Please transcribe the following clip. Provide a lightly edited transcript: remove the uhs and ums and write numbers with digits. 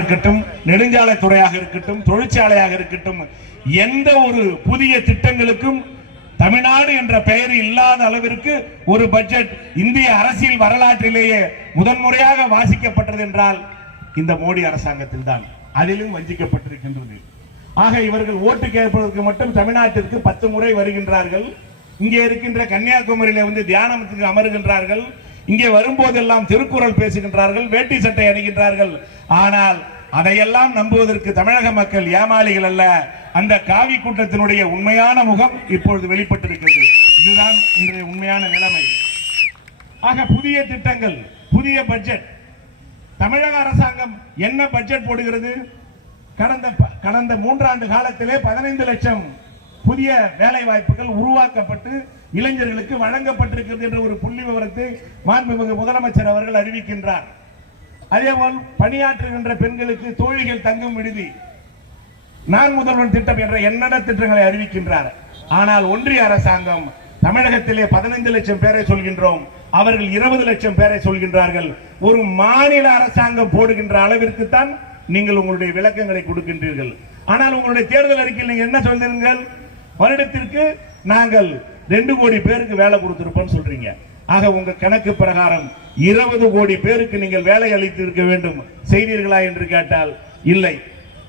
இருக்கட்டும், நெடுஞ்சாலைத்துறையாக இருக்கட்டும், தொழிற்சாலையாக இருக்கட்டும், எந்த ஒரு புதிய திட்டங்களுக்கும் தமிழ்நாடு என்ற பெயர் இல்லாத அளவிற்கு ஒரு பட்ஜெட் இந்திய அரசியல் வரலாற்றிலேயே முதன்முறையாக வாசிக்கப்பட்டது என்றால் இந்த மோடி அரசாங்கத்தில் தான். அதிலும் வஞ்சிக்கப்பட்டிருக்கின்றது. ஆக இவர்கள் ஓட்டு கேட்பதற்கு மட்டும் தமிழ்நாட்டிற்கு 10 முறை வருகின்றார்கள். இங்கே இருக்கின்ற கன்னியாகுமரியில வந்து தியானத்துக்கு அமருகின்றார்கள். இங்கே வரும்போதெல்லாம் திருக்குறள் பேசுகின்றார்கள், வேட்டி சட்டை அணிகின்றார்கள். ஆனால் அதையெல்லாம் நம்புவதற்கு தமிழக மக்கள் ஏமாளிகள் அல்ல. அந்த காவி கூட்டத்தினுடைய உண்மையான முகம் இப்பொழுது வெளிப்பட்டிருக்கிறது. இதுதான் இன்றைய உண்மையான நிலைமை. ஆக புதிய திட்டங்கள், புதிய பட்ஜெட். தமிழக அரசாங்கம் என்ன பட்ஜெட் போடுகிறது? கடந்த 3 ஆண்டு காலத்திலே 15 லட்சம் புதிய வேலை வாய்ப்புகள் உருவாக்கப்பட்டு இளைஞர்களுக்கு வழங்கப்பட்டிருக்கிறது என்ற ஒரு புள்ளி விவரத்தை மாண்புமிகு முதலமைச்சர் அவர்கள் அறிவிக்கின்றார். அதேபோல் பணியாற்றுகின்ற பெண்களுக்கு தோழிகள் தங்கும் விடுதி, நான் முதல்வன் திட்டம் என்ற எண்ணற்ற திட்டங்களை அறிவிக்கின்றார். ஆனால் ஒன்றிய அரசாங்கம் தமிழகத்திலே 15 லட்சம் பேரை சொல்கின்றோம், அவர்கள் 20 லட்சம் பேரை சொல்கின்றார்கள். ஒரு மாநில அரசாங்கம் போடுகின்ற அளவிற்கு தான் நீங்கள் உங்களுடைய விளக்கங்களை கொடுக்கின்றீர்கள். ஆனால் உங்களுடைய தேர்தல் அறிக்கையில் நீங்க என்ன சொல்றீர்கள்? வருடத்திற்கு நாங்கள் 2 கோடி பேருக்கு வேலை கொடுத்திருப்போம் சொல்றீங்க. ஆக உங்க கணக்கு பிரகாரம் 20 கோடி பேருக்கு நீங்கள் வேலை அளித்திருக்க வேண்டும் செய்தீர்களா என்று கேட்டால் இல்லை.